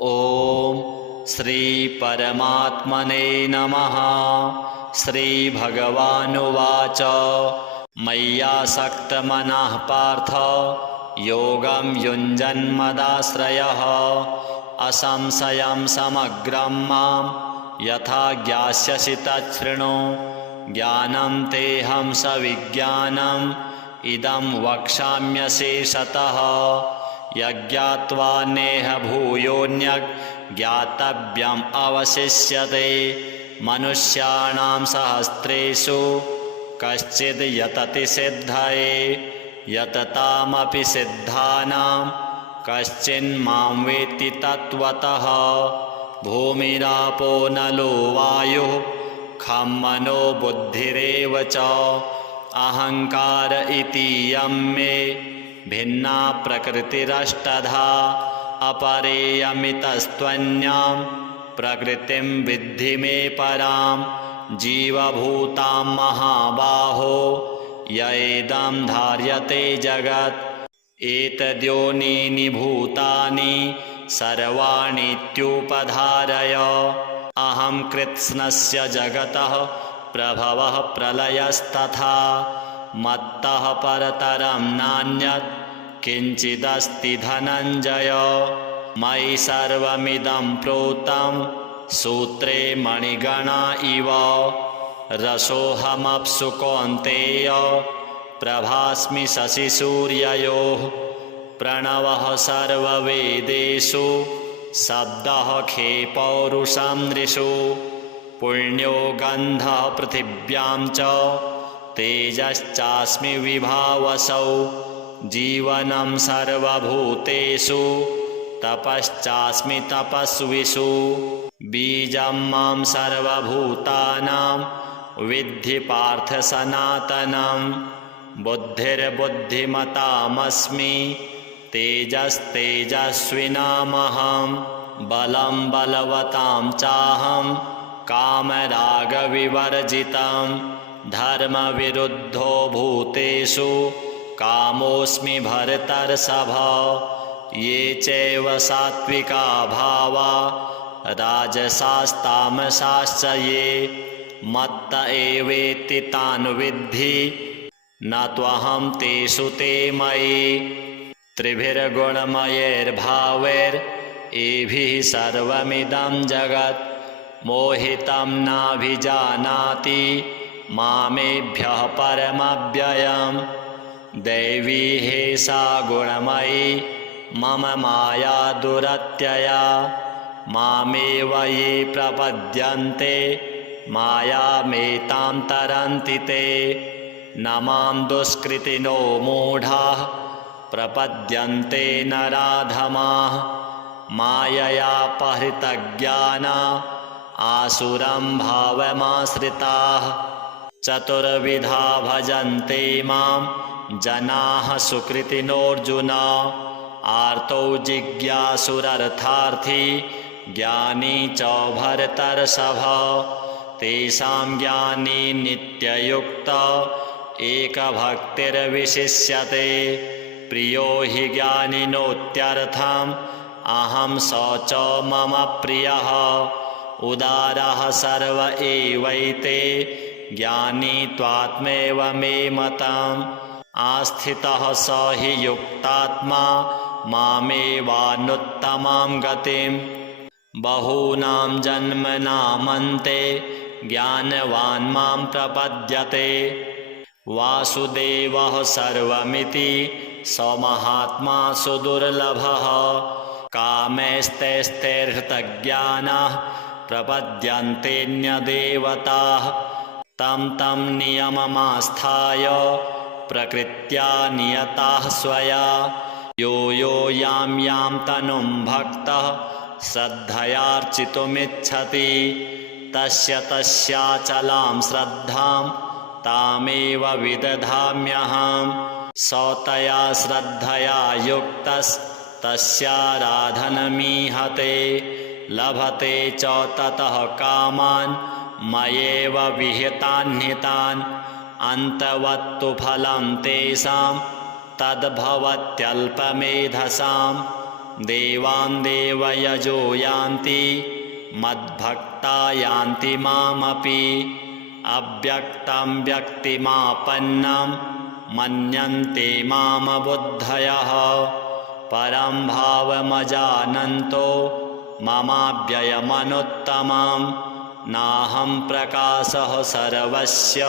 ॐ श्री परमात्मने नमः। श्रीभगवानुवाच मय्यासक्तमनः पार्थ योगं युञ्जन्मदाश्रयः असंशयं समग्रं मां यथा ज्ञास्यसि तच्छृणु। ज्ञानं तेऽहं सविज्ञानम् इदं वक्ष्याम्यशेषतः। यज्ञात्वा नेह भूयोऽन्यत् ज्ञातव्यम् अवशिष्यते। मनुष्याणां सहस्रेषु कश्चिद् यतति सिद्धये यततामपि सिद्धानां कश्चिन्मां वेत्ति तत्त्वतः। भूमिरापो नलो वायुः खं मनो बुद्धिरेव च अहंकार इतीयं मे भिन्ना प्रकृतिरष्टधा। अपरेयमितस्त्वन्यां प्रकृतिं विद्धि मे परां। जीवभूतां महाबाहो यैदं धार्यते जगत्। एतद्योनीनि भूतानि सर्वाणीत्युपधारय। अहं कृत्स्नस्य जगतः प्रभवः प्रलयस्तथा। मत्तः परतरं नान्यत् किञ्चिदस्ति धनञ्जय। मयि सर्वमिदं प्रोतं सूत्रे मणिगणा इव। रसोऽहमप्सु कौन्तेय प्रभास्मि शशिसूर्ययोः। प्रणवः सर्ववेदेषु शब्दः खे पौरुषं नृषु। पुण्यो गन्धः पृथिव्यां च तेजश्चास्मि विभावसौ। जीवनं सर्वभूतेषु तपश्चास्मि तपस्विषु। बीजं मां सर्वभूतानां विद्धि पार्थ सनातनं। बुद्धिर्बुद्धिमतामस्मि तेजस्तेजस्विनामहं। बलं बलवतां चाहं कामरागविवर्जितं। धर्मविरुद्धो भूतेषु कामोऽस्मि भरतर्षभ। ये चैव सात्विका भावा राजसास्तामसाश्च ये मत्त एवेति तान् विद्धि न त्वहं तेषु ते मयि। त्रिभिर्गुणमयैर्भावैरेभिः सर्वमिदं जगत्। मोहितं नाभिजानाति मामेभ्यः परमव्ययम्। दैवी हेषा गुणमयी मम माया दुरत्यया। मामेव ये प्रपद्यन्ते मायामेतां तरन्ति ते। न मां दुष्कृतिनो मूढाः प्रपद्यन्ते नराधमाः। माययापहृतज्ञाना आसुरं भावमाश्रिताः। चतुर्विधा भजन्ते मां जनाः सुकृतिनोऽर्जुन। आर्तो जिज्ञासुरर्थार्थी ज्ञानी च भरतर्षभ। तेषां ज्ञानी नित्ययुक्त एकभक्तिर्विशिष्यते। प्रियो हि ज्ञानिनोत्यर्थम् अहं स च मम प्रियः। उदारः सर्व एवैते ज्ञानी त्वात्मैव मे मतम्। आस्थितः स हि युक्तात्मा मामेवानुत्तमां गतिम्। बहूनां जन्मनामन्ते ज्ञानवान् मां प्रपद्यते। वासुदेवः सर्वमिति स महात्मा सुदुर्लभः। कामैस्तैस्तैर्हृतज्ञानाः प्रपद्यन्तेऽन्यदेवताः। तं तं नियममास्थाय प्रकृत्या नियताः स्वया। यो यो यां यां तनुं भक्तः श्रद्धयार्चितुमिच्छति तस्य तस्याचलां श्रद्धां तामेव विदधाम्यहम्। स तया श्रद्धया युक्तस्तस्याराधनमीहते। लभते च ततः कामान् मयैव विहितान्हितान्। अन्तवत्तु फलं तेषां तद्भवत्यल्पमेधसां। देवान् देवयजो यान्ति मद्भक्ता यान्ति मामपि अव्यक्तं व्यक्तिमापन्नं मन्यन्ते मामबुद्धयः परं भावमजानन्तो ममाव्ययमनुत्तमं नाहं प्रकाशः सर्वस्य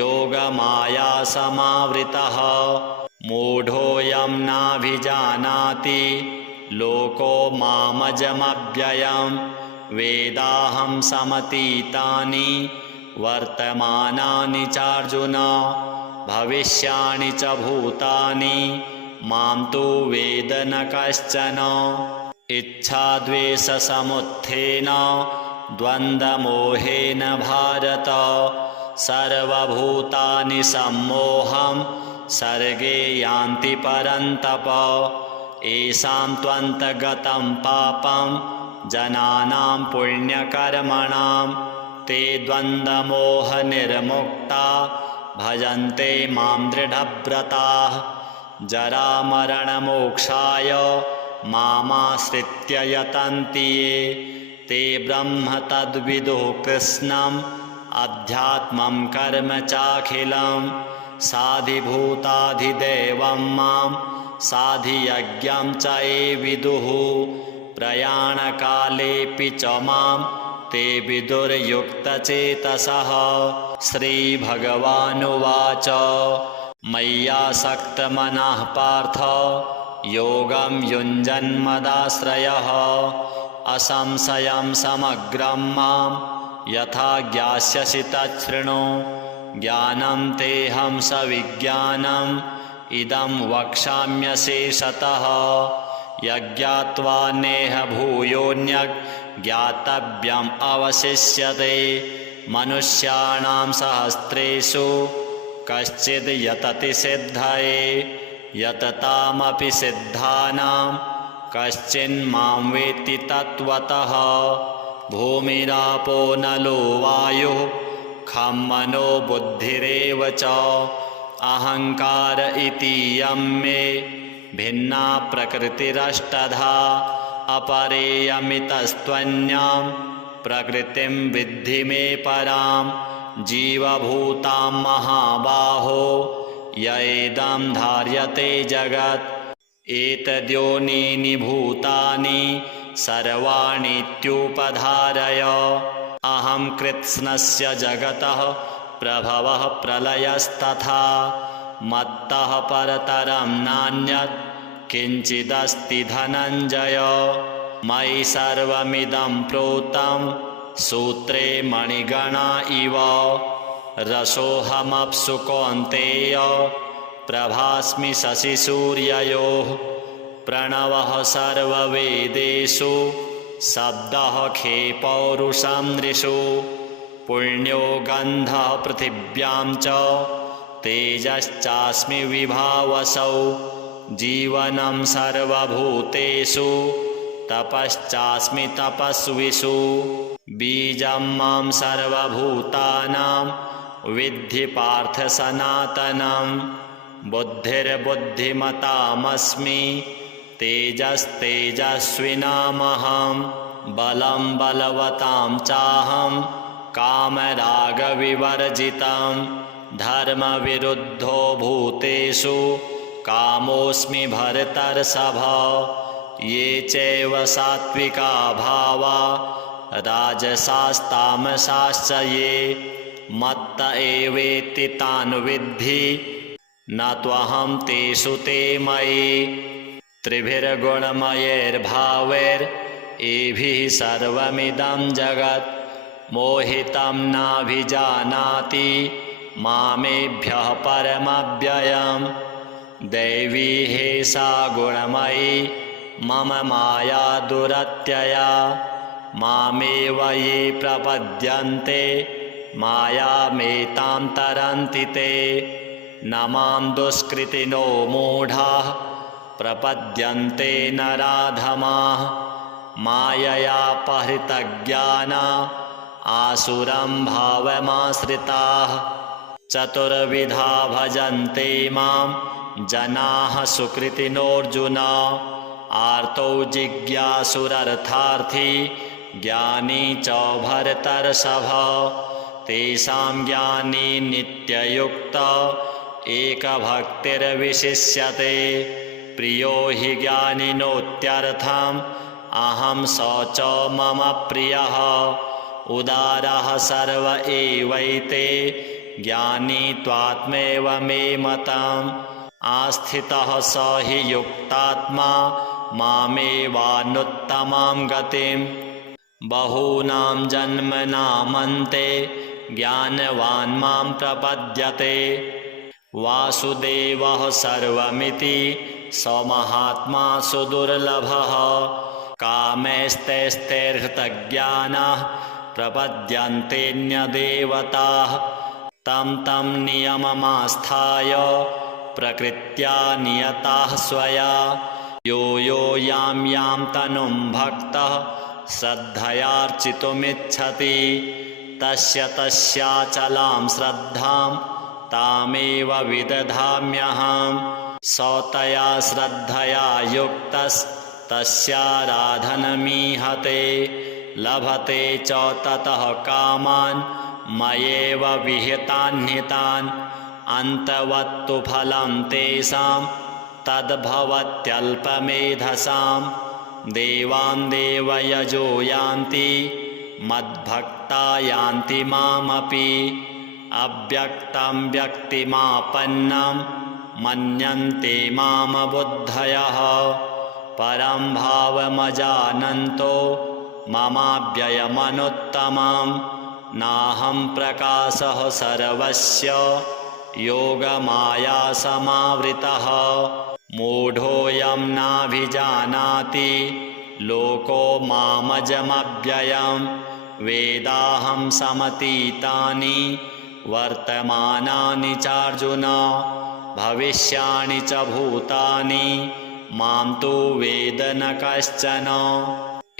योगमाया समावृतः मूढोऽयं नाभिजानाति लोको मामजमव्ययं वेदाहं समतीतानि वर्तमानानि चार्जुन भविष्याणि च भूतानि मां तु वेद न कश्चन इच्छाद्वेषसमुत्थेन द्वन्द्वमोहेन भारत सर्वभूतानि सम्मोहं सर्गे यान्ति परन्तप येषां त्वन्तगतं पापं जनानां पुण्यकर्मणां ते द्वन्द्वमोहनिर्मुक्ता भजन्ते मां दृढव्रताः जरामरणमोक्षाय मामाश्रित्य यतन्ति ये ते ब्रह्म तद्विदुः कृष्णम् अध्यात्मं कर्म चाखिलं साधिभूताधिदेवं मां साधियज्ञं च ये विदुः प्रयाणकालेऽपि च मां ते विदुर्युक्तचेतसः श्रीभगवानुवाच मय्यासक्तमनः पार्थ योगं युञ्जन्मदाश्रयः असंशयं समग्रं मां यथा ज्ञास्यसि तच्छृणु ज्ञानं तेऽहं सविज्ञानम् इदं वक्ष्याम्यशेषतः यज्ञात्वा नेह भूयोऽन्यत् ज्ञातव्यम् अवशिष्यते मनुष्याणां सहस्रेषु कश्चिद् यतति सिद्धये यततामपि सिद्धानां कश्चिन्मां वेत्ति तत्त्वतः भूमिरापो नलो वायुः खं मनो बुद्धिरेव च अहंकार इतीयं मे भिन्ना प्रकृतिरष्टधा अपरेयमितस्त्वन्यां प्रकृतिं विद्धि मे परां जीवभूतां महाबाहो यैदं धार्यते जगत् एतद्योनीनि भूतानि सर्वाणीत्युपधारय अहं कृत्स्नस्य जगतः प्रभवः प्रलयस्तथा मत्तः परतरं नान्यत् किञ्चिदस्ति धनञ्जय मयि सर्वमिदं प्रोतं सूत्रे मणिगणा इव रसोऽहमप्सु कौन्तेय प्रभास्मि शशिसूर्ययोः प्रणवः सर्ववेदेषु शब्दः खे पौरुषं नृषु पुण्यो गन्धः पृथिव्यां च तेजश्चास्मि विभावसौ जीवनं सर्वभूतेषु तपश्चास्मि तपस्विषु बीजं मां सर्वभूतानां विद्धि पार्थ सनातनं बुद्धिर्बुद्धिमतामस्मि तेजस्तेजस्विनामहं बलं बलवतां चाहं कामरागविवर्जितं धर्मविरुद्धो भूतेषु कामोऽस्मि भरतर्षभ ये चैव सात्विका भावा राजसास्तामसाश्च ये मत्त एवेति तान् विद्धि न त्वहं तेषु ते मयि त्रिभिर्गुणमयैर्भावैरेभिः सर्वमिदं जगत् मोहितं नाभिजानाति मामेभ्यः परमव्ययं दैवी हेषा गुणमयी मम माया दुरत्यया मामेव ये प्रपद्यन्ते मायामेतां तरन्ति ते न मां दुष्कृतिनो मूढाः प्रपद्यन्ते नराधमाः माययापहृतज्ञाना आसुरं भावमाश्रिताः चतुर्विधा भजन्ते मां जनाः सुकृतिनोऽर्जुन आर्तो जिज्ञासुरर्थार्थी ज्ञानी च भरतर्षभ तेषां ज्ञानी नित्ययुक्त एकभक्तिर्विशिष्यते प्रियो हि ज्ञानिनोत्यर्थम् अहं स च मम प्रियः उदारः सर्व एवैते ज्ञानी त्वात्मैव मे मतम् आस्थितः स हि युक्तात्मा मामेवानुत्तमां गतिम् बहूनां जन्मनामन्ते ज्ञानवान् मां प्रपद्यते वासुदेवः सर्वमिति स महात्मा सुदुर्लभः कामैस्तैस्तैर्हृतज्ञानाः प्रपद्यन्तेऽन्यदेवताः तं तं नियममास्थाय प्रकृत्या नियताः स्वया यो यो यां यां तनुं भक्तः श्रद्धयार्चितुमिच्छति तस्य तस्याचलां श्रद्धां तामेव विदधाम्यहम् स तया श्रद्धया युक्तस्तस्याराधनमीहते लभते च ततः कामान् मयैव विहितान्हितान् अन्तवत्तु फलं तेषां तद्भवत्यल्पमेधसां देवान् देवयजो यान्ति मद्भक्ता यान्ति मामपि अव्यक्तं व्यक्तिमापन्नं मन्यन्ते मामबुद्धयः परं भावमजानन्तो ममाव्ययमनुत्तमं नाहं प्रकाशः सर्वस्य योगमायासमावृतः मूढोऽयं नाभिजानाति लोको मामजमव्ययं वेदाहं समतीतानि वर्तमानानि चार्जुन भविष्याणि च भूतानि मां तु वेद न कश्चन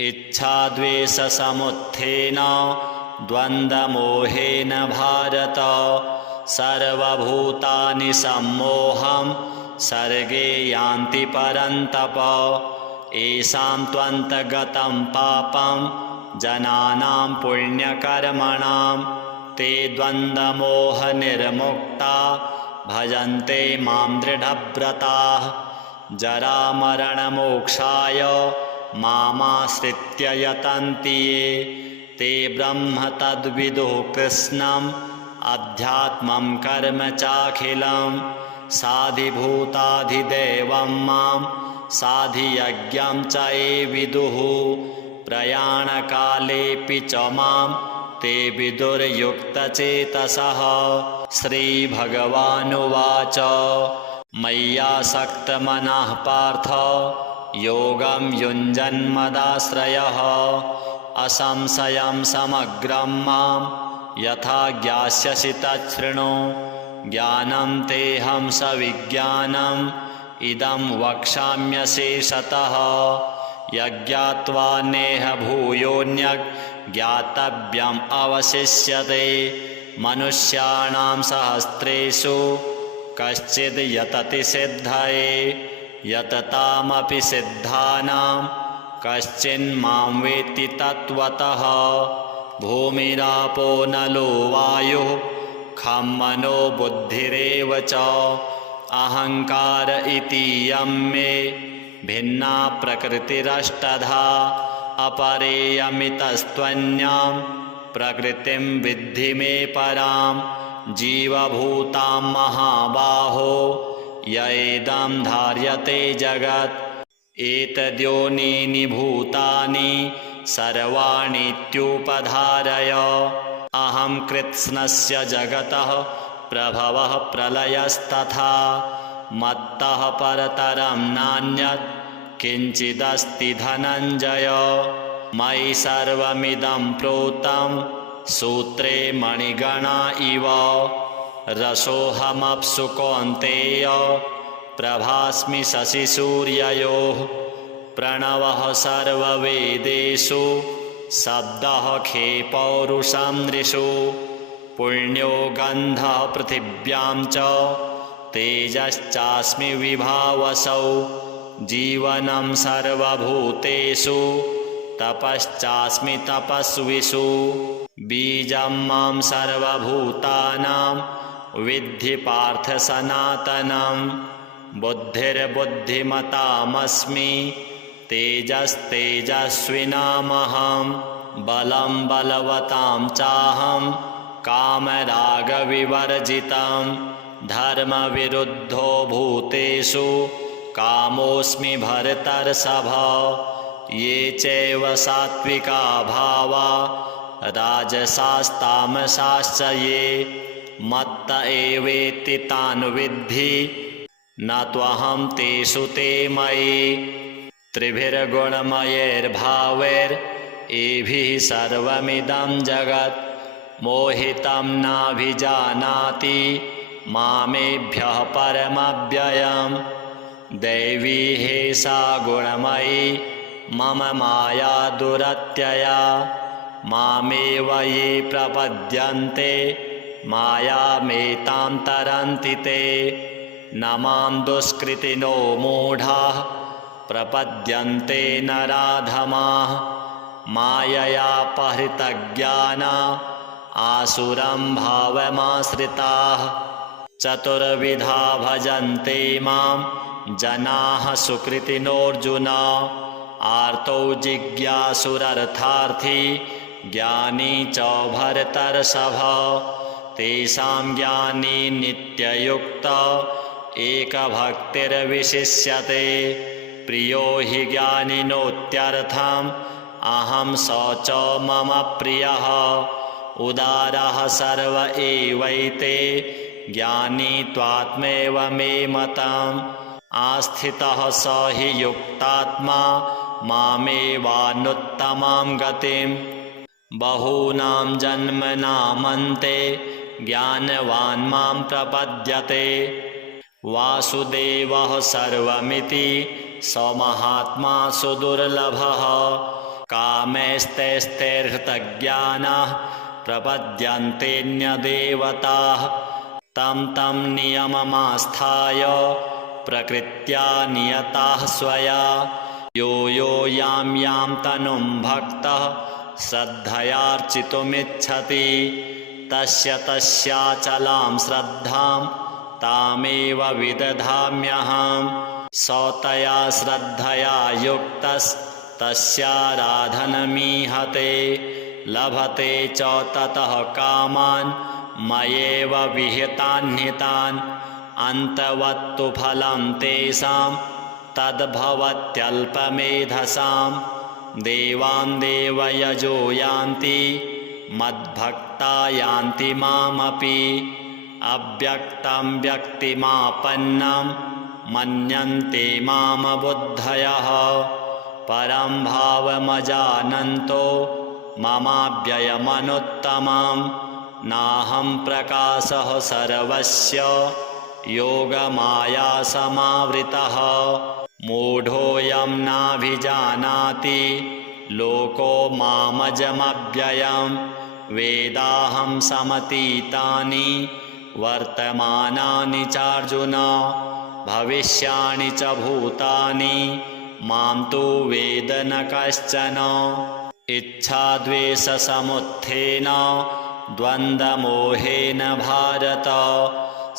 इच्छाद्वेषसमुत्थेन द्वन्द्वमोहेन भारत सर्वभूतानि सम्मोहं सर्गे यान्ति परन्तप येषां त्वन्तगतं पापं जनानां पुण्यकर्मणां ते द्वन्द्वमोहनिर्मुक्ता भजन्ते मां दृढव्रताः जरामरणमोक्षाय मामाश्रित्य यतन्ति ये ते ब्रह्म तद्विदुः कृष्णम् अध्यात्मं कर्म चाखिलं साधिभूताधिदेवं मां साधियज्ञं च ये विदुः प्रयाणकालेऽपि च मां ते विदुर्युक्तचेतसः श्रीभगवानुवाच मय्यासक्तमनः पार्थ योगं युञ्जन्मदाश्रयः असंशयं समग्रं मां यथा ज्ञास्यसि तच्छृणु ज्ञानं तेऽहं सविज्ञानम् इदं वक्ष्याम्यशेषतः यज्ञात्वा नेह भूयोऽन्यज्ञातव्यम् अवशिष्यते मनुष्याणां सहस्रेषु कश्चिद् यतति सिद्धये यततामपि सिद्धानां कश्चिन्मां वेत्ति तत्त्वतः भूमिरापो नलो वायुः खं मनो बुद्धिरेव च अहंकार इतीयं मे भिन्ना प्रकृतिरष्टधा अपरेयमितस्त्वन्यां प्रकृतिं विद्धि मे परां जीवभूतां महाबाहो यैदं धार्यते जगत् एतद्योनीनि भूतानि सर्वाणीत्युपधारय अहं कृत्स्नस्य जगतः प्रभवः प्रलयस्तथा मत्तः परतरं नान्यत् किञ्चिदस्ति धनञ्जय मयि सर्वमिदं प्रोतं सूत्रे मणिगणा इव रसोऽहमप्सु कौन्तेय प्रभास्मि शशिसूर्ययोः प्रणवः सर्ववेदेषु शब्दः खे पौरुषं नृषु पुण्यो गन्धः पृथिव्यां च तेजश्चास्मि विभावसौ जीवनं सर्वभूतेषु तपश्चास्मि तपस्विषु बीजं मां सर्वभूतानां विद्धि पार्थ सनातनं बुद्धिर्बुद्धिमतामस्मि तेजस्तेजस्विनामहं बलं बलवतां चाहं कामरागविवर्जितं धर्मविरुद्धो भूतेषु कामोऽस्मि भरतर्षभ ये चैव सात्विका भावा राजसास्तामसाश्च ये मत्त एवेति तान् विद्धि न त्वहं तेषु ते मयि त्रिभिर्गुणमयैर्भावैरेभिः सर्वमिदं जगत् मोहितं नाभिजानाति मामेभ्यः परमव्ययम् दैवी हेषा गुणमयी मम माया दुरत्यया मामेव ये प्रपद्यन्ते मायामेतां तरन्ति ते न मां दुष्कृतिनो मूढाः प्रपद्यन्ते नराधमाः माययापहृतज्ञाना आसुरं भावमाश्रिताः चतुर्विधा भजन्ते मां जनाः सुकृतिनोऽर्जुन आर्तौ जिज्ञासुरर्थार्थी ज्ञानी च भरतर्षभ तेषां ज्ञानी नित्ययुक्त एकभक्तिर्विशिष्यते प्रियो हि ज्ञानिनोत्यर्थम् अहं स च मम प्रियः उदारः सर्व एवैते ज्ञानी त्वात्मैव मे मतम् आस्थितः स हि युक्तात्मा मामेवानुत्तमां गतिं बहूनां जन्मनामन्ते ज्ञानवान् मां प्रपद्यते वासुदेवः सर्वमिति स महात्मा सुदुर्लभः कामैस्तैस्तैर्हृतज्ञानाः प्रपद्यन्तेऽन्यदेवताः तं तं नियममास्थाय प्रकृत्या नियताः स्वया यो यो यां यां तनुं भक्तः श्रद्धयार्चितुमिच्छति तस्य तस्याचलां श्रद्धां तामेव विदधाम्यहं स तया श्रद्धया युक्तस्तस्याराधनमीहते लभते च ततः कामान् मयैव विहितान्हितान् अन्तवत्तु फलं तेषां तद्भवत्यल्पमेधसां देवान् देवयजो यान्ति मद्भक्ता यान्ति मामपि अव्यक्तं व्यक्तिमापन्नं मन्यन्ते मामबुद्धयः परं भावमजानन्तो ममाव्ययमनुत्तमं नाहं प्रकाशः सर्वस्य योगमायासमावृतः मूढोऽयं नाभिजानाति लोको मामजमव्ययं वेदाहं समतीतानि वर्तमानानि चार्जुन भविष्याणि च भूतानि मां तु वेद न कश्चन इच्छाद्वेषसमुत्थेन द्वन्द्वमोहेन भारत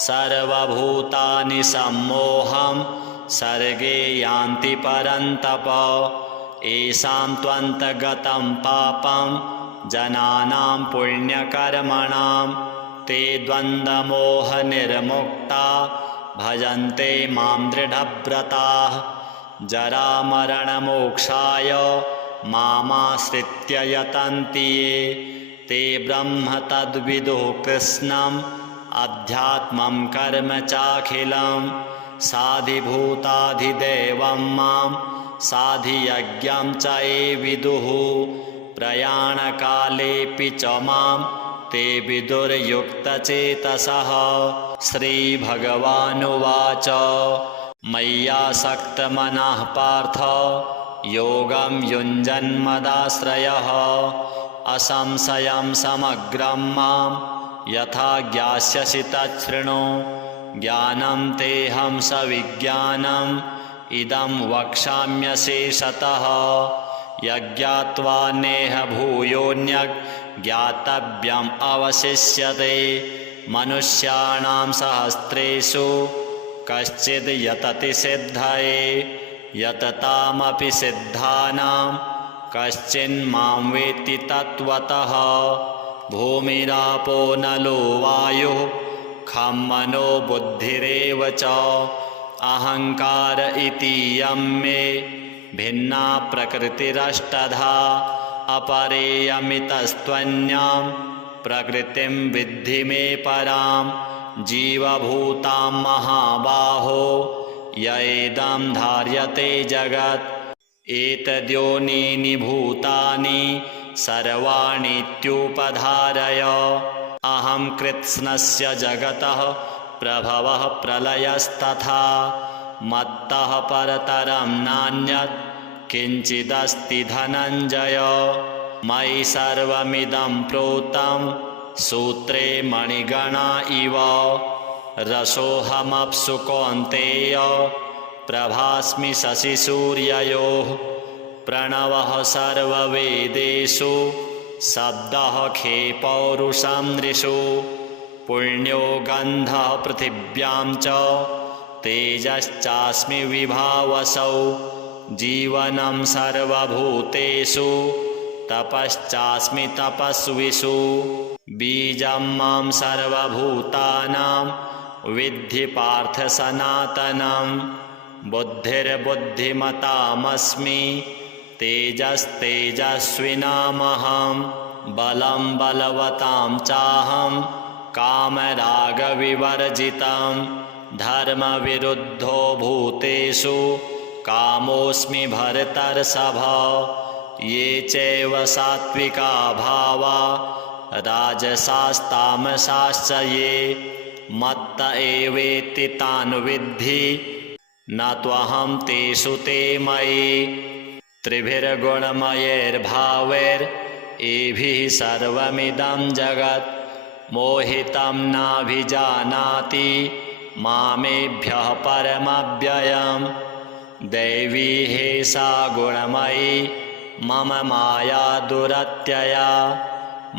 सर्वभूतानि सम्मोहं सर्गे यान्ति परन्तप येषां त्वन्तगतं पापं जनानां पुण्यकर्मणां ते द्वन्द्वमोहनिर्मुक्ता भजन्ते मां दृढव्रताः जरामरणमोक्षाय मामाश्रित्य यतन्ति ये ते ब्रह्म तद्विदुः कृष्णम् अध्यात्मं कर्म चाखिलं साधिभूताधिदेवं मां साधियज्ञं च ये विदुः प्रयाणकालेऽपि च मां ते विदुर्युक्तचेतसः श्रीभगवानुवाच मय्यासक्तमनः पार्थ योगं युञ्जन्मदाश्रयः असंशयं समग्रं मां यथा ज्ञास्यसि तच्छृणु ज्ञानं तेऽहं सविज्ञानं इदं वक्ष्याम्यशेषतः यज्ञात्वा नेह भूयोऽन्यज्ञातव्यम् अवशिष्यते मनुष्याणां सहस्रेषु कश्चिद् यतति सिद्धये यततामपि सिद्धानां कश्चिन्मां वेत्ति तत्त्वतः भूमिरापो नलो वायुः खं मनो बुद्धिरेव च अहंकार इतीयं मे भिन्ना प्रकृतिरष्टधा अपरेयमितस्त्वन्यां प्रकृतिं विद्धि मे परां जीवभूतां महाबाहो यैदं धार्यते जगत् एतद्योनीनि भूतानि सर्वाणीत्युपधारय अहं कृत्स्नस्य जगतः प्रभवः प्रलयस्तथा मत्तः परतरं नान्यत् किञ्चिदस्ति धनञ्जय मयि सर्वमिदं प्रोतं सूत्रे मणिगणा इव रसोऽहमप्सु कौन्तेय प्रभास्मि शशिसूर्ययोः प्रणवः सर्ववेदेषु शब्दः खे पौरुषं नृषु पुण्यो गन्धः पृथिव्यां च तेजश्चास्मि विभावसौ जीवनं सर्वभूतेषु तपश्चास्मि तपस्विषु बीजं मां सर्वभूतानां विद्धि पार्थ सनातनं बुद्धिर्बुद्धिमतामस्मि तेजस्तेजस्विनामहं बलं बलवतां चाहं कामरागविवर्जितं धर्मविरुद्धो भूतेषु कामोऽस्मि भरतर्षभ ये चैव सात्विका भावा राजसास्तामसाश्च ये मत्त एवेति तान् विद्धि न त्वहं तेषु ते मयि त्रिभिर्गुणमयैर्भावैरेभिः सर्वमिदं जगत् मोहितं नाभिजानाति मामेभ्यः परमव्ययम् दैवी हेषा गुणमयी मम माया दुरत्यया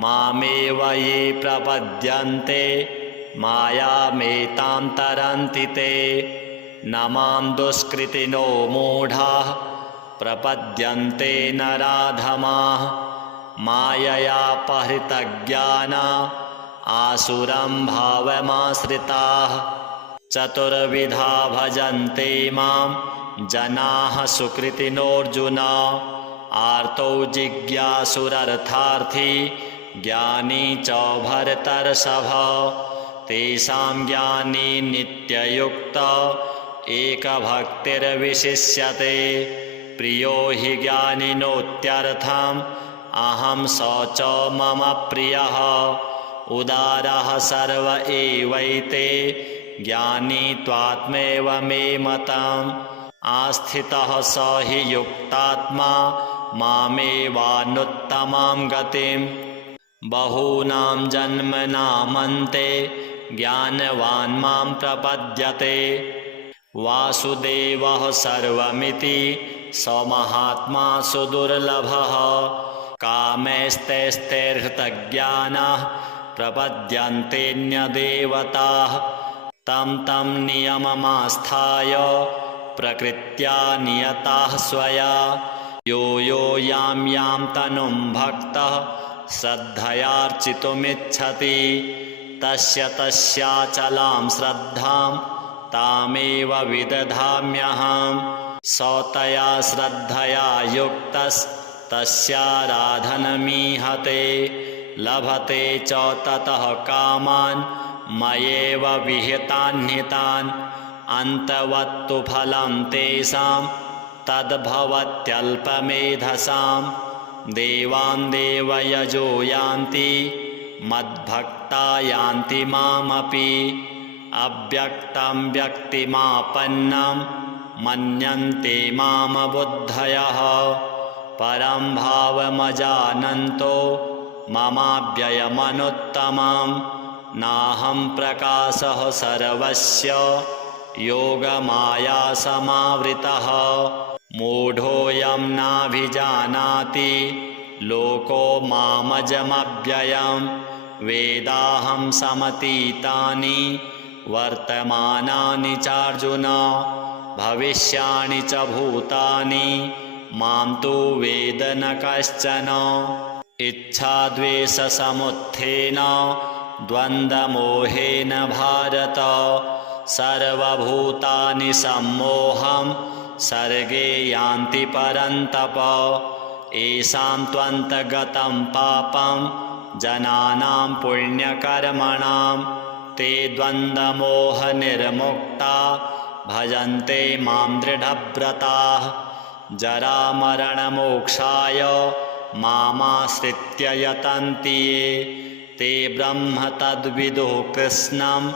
मामेव ये प्रपद्यन्ते मायामेतां तरन्ति ते न मां दुष्कृतिनो मूढाः प्रपद्यन्ते नराधमाः माययापहृतज्ञाना आसुरं भावमाश्रिताः चतुर्विधा भजन्ते मां जनाः सुकृतिनोऽर्जुन आर्तौ जिज्ञासुरर्थार्थी ज्ञानी च भरतर्षभ तेषां ज्ञानी नित्ययुक्त एकभक्तिर्विशिष्यते प्रियो हि ज्ञानिनोत्यर्थम् अहं स च मम प्रियः उदारः सर्व एवैते ज्ञानी त्वात्मैव मे मतम् आस्थितः स हि युक्तात्मा मामेवानुत्तमां गतिम् बहूनां जन्मनामन्ते ज्ञानवान् मां प्रपद्यते वासुदेवः सर्वमिति स महात्मा सुदुर्लभः कामैस्तैस्तैर्हृतज्ञानाः प्रपद्यन्तेऽन्यदेवताः तं तं नियममास्थाय प्रकृत्या नियताः स्वया यो यो यां यां तनुं भक्तः श्रद्धयार्चितुमिच्छति तस्य तस्याचलां श्रद्धां तामेव विदधाम्यहं स तया श्रद्धया युक्तस्तस्याराधनमीहते लभते च ततः कामान् मयैव विहितान्हितान् अन्तवत्तु फलं तेषां तद्भवत्यल्पमेधसां देवान् देवयजो यान्ति मद्भक्ता यान्ति मामपि अव्यक्तं व्यक्तिमापन्नं मन्यन्ते माम बुद्धयः परं भावमजानन्तो ममाव्ययमनुत्तमं नाहं प्रकाशः सर्वस्य योगमाया समावृतः मूढोऽयं नाभिजानाति लोको मामजमव्ययं वेदाहं समतीतानि वर्तमानानि चार्जुन भविष्याणि च भूतानि मां तु वेद न कश्चन इच्छाद्वेषसमुत्थेन द्वन्द्वमोहेन भारत सर्वभूतानि सम्मोहं सर्गे यान्ति परन्तप येषां त्वन्तगतं पापं जनानां पुण्यकर्मणां ते द्वन्द्वमोहनिर्मुक्ता भजन्ते मां दृढव्रताः जरामरणमोक्षाय मामाश्रित्य यतन्ति ये ते ब्रह्म तद्विदुः कृष्णम्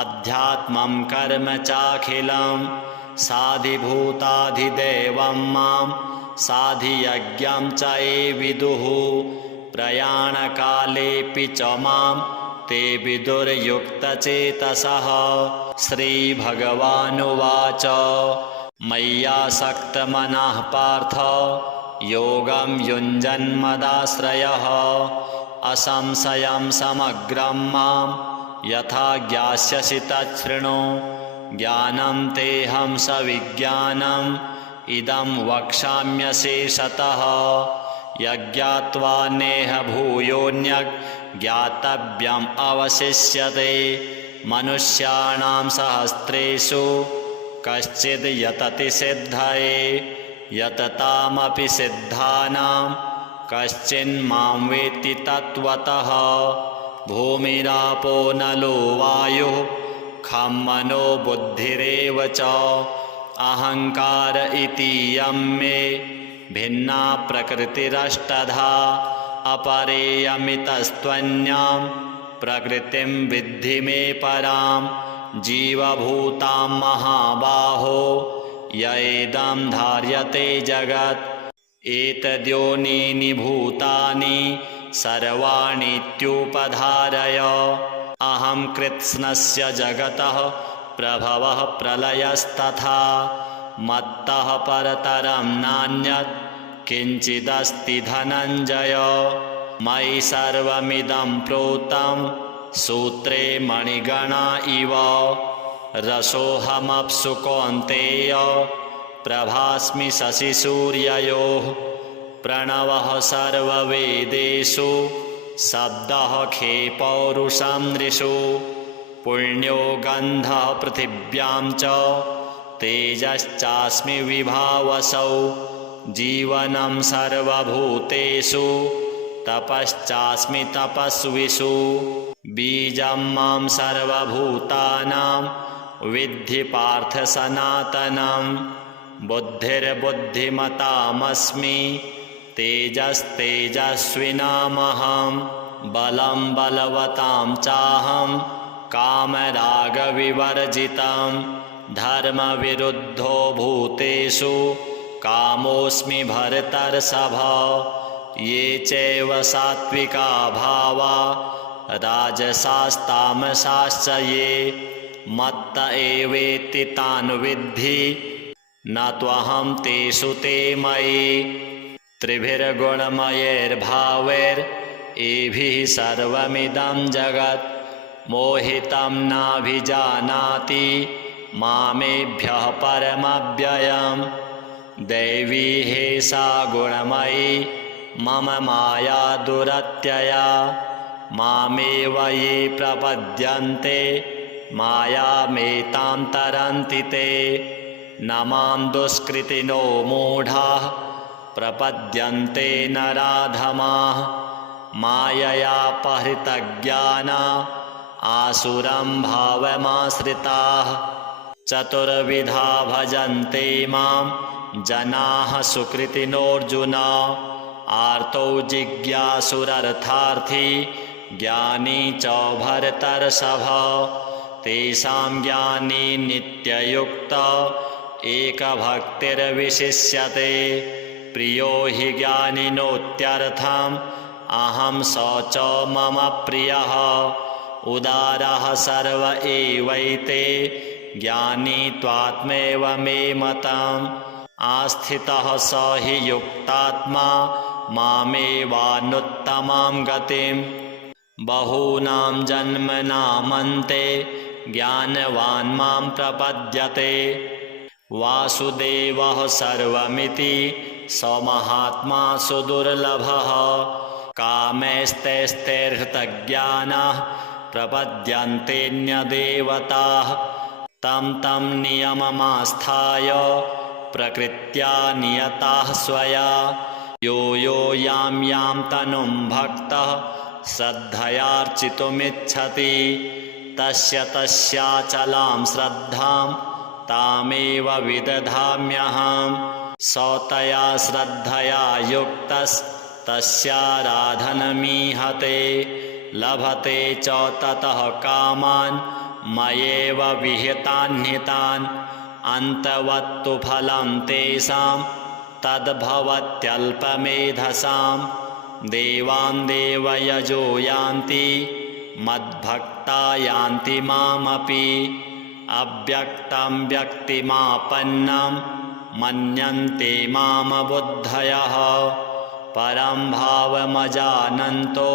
अध्यात्मं कर्म चाखिलं साधिभूताधिदेवं मां साधियज्ञं च ये विदुः प्रयाणकालेऽपि च मां ते विदुर्युक्तचेतसः श्रीभगवानुवाच मय्यासक्तमनः पार्थ योगं युञ्जन्मदाश्रयः असंशयं समग्रं मां यथा ज्ञास्यसि तच्छृणु ज्ञानं तेऽहं सविज्ञानम् इदं वक्ष्याम्यशेषतः यज्ञात्वा नेह भूयोऽन्यत् ज्ञातव्यम् अवशिष्यते मनुष्याणां सहस्रेषु कश्चिद् यतति सिद्धये यततामपि सिद्धानां कश्चिन्मां वेत्ति तत्त्वतः भूमिरापो नलो वायुः खं मनो बुद्धिरेव च अहंकार इतीयं मे भिन्ना प्रकृतिरष्टधा अपरेयमितस्त्वन्यां प्रकृतिं विद्धि मे परां जीवभूतां महाबाहो यैदं धार्यते जगत् एतद्योनीनि भूतानि सर्वाणीत्युपधारय अहं कृत्स्नस्य जगतः प्रभवः प्रलयस्तथा मत्तः परतरं नान्यत् किञ्चिदस्ति धनञ्जय मयि सर्वमिदं प्रोतं सूत्रे मणिगणा इव रसोऽहमप्सु कौन्तेय प्रभास्मि शशिसूर्ययोः प्रणवः सर्ववेदेषु शब्दः खे पौरुषं नृषु पुण्यो गन्धः पृथिव्यां च तेजश्चास्मि विभावसौ जीवनं सर्वभूतेषु तपश्चास्मि तपस्विषु बीजं मां सर्वभूतानां विद्धि पार्थ सनातनं बुद्धिर्बुद्धिमतामस्मि तेजस्तेजस्विनामहं बलं बलवतां चाहं कामरागविवर्जितं धर्मविरुद्धो भूतेषु कामोऽस्मि भरतर्षभ ये चैव सात्विका भावा राजसास्तामसाश्च ये मत्त एवेति तान् विद्धि न त्वहं तेषु ते मयि त्रिभिर्गुणमयैर्भावैरेभिः सर्वमिदं जगत् मोहितं नाभिजानाति मामेभ्यः परमव्ययम् दैवी हेषा गुणमयी मम माया दुरत्यया मामेव ये प्रपद्यन्ते मायामेतां तरन्ति ते न मां दुष्कृतिनो मूढाः प्रपद्यन्ते नराधमाः माययापहृतज्ञाना आसुरं भावमाश्रिताः चतुर्विधा भजन्ते मां जनाः सुकृतिनोऽर्जुन आर्तौ जिज्ञासुरर्थार्थी ज्ञानी च भरतर्षभ तेषां ज्ञानी नित्ययुक्त एकभक्तिर्विशिष्यते प्रियो हि ज्ञानिनोत्यर्थम् अहं स च मम प्रियः उदारः सर्व एवैते ज्ञानी त्वात्मैव मे मतम् आस्थितः स हि युक्तात्मा मामेवानुत्तमां गतिम् बहूनां जन्मनामन्ते ज्ञानवान् मां प्रपद्यते वासुदेवः सर्वमिति स महात्मा सुदुर्लभः कामैस्तैस्तैर्हृतज्ञानाः प्रपद्यन्तेऽन्यदेवताः तं तं नियममास्थाय प्रकृत्या नियताः स्वया यो यो यां यां तनुं भक्तः श्रद्धयार्चितुमिच्छति तस्य तस्याचलां श्रद्धां तामेव विदधाम्यहम् स तया श्रद्धया युक्तस्तस्याराधनमीहते लभते च ततः कामान् मयैव विहितान्हितान् अन्तवत्तु फलं तेषां तद्भवत्यल्पमेधसां देवान् देवयजो यान्ति मद्भक्ता यान्ति मामपि अव्यक्तं व्यक्तिमापन्नं मन्यन्ते मामबुद्धयः परं भावमजानन्तो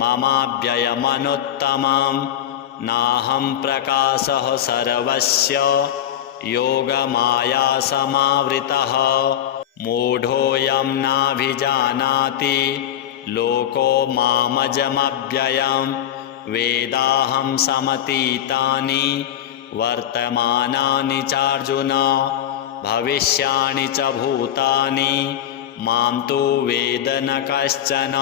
ममाव्ययमनुत्तमं नाहं प्रकाशः सर्वस्य योगमायासमावृतः मूढोऽयं नाभिजानाति लोको मामजमव्ययं वेदाहं समतीतानि वर्तमानानि चार्जुन भविष्याणि च भूतानि मां तु वेद न कश्चन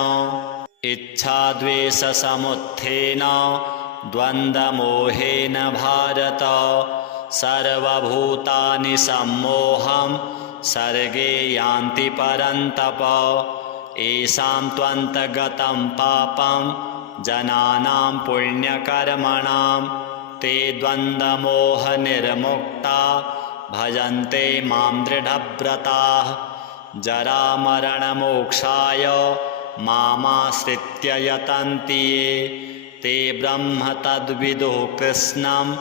इच्छाद्वेषसमुत्थेन द्वन्द्वमोहेन भारत सर्वभूतानि सम्मोहं सर्गे यान्ति परन्तप येषां त्वन्तगतं पापं जनानां पुण्यकर्मणां ते द्वन्द्वमोहनिर्मुक्ता भजन्ते मां दृढव्रताः जरामरणमोक्षाय मामाश्रित्य यतन्ति ये ते ब्रह्म तद्विदुः कृष्णम्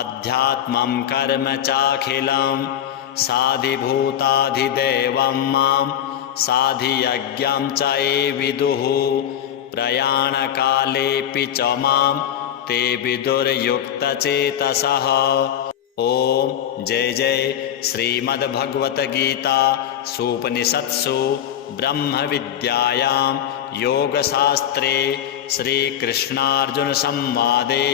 अध्यात्मं कर्म चाखिलं साधिभूताधिदेवं मां साधियज्ञं च ये विदुः प्रयाणकालेऽपि च मां ते विदुर्युक्तचेतसः। ओम जय जय श्रीमद्भगवद्गीता सूपनिषत्सु ब्रह्म विद्यायां योगशास्त्रे श्रीकृष्णार्जुन संवादे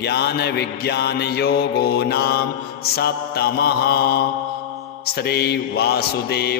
ज्ञान विज्ञान योगो नाम सप्तमः। श्री वासुदेवार्पणमस्तु।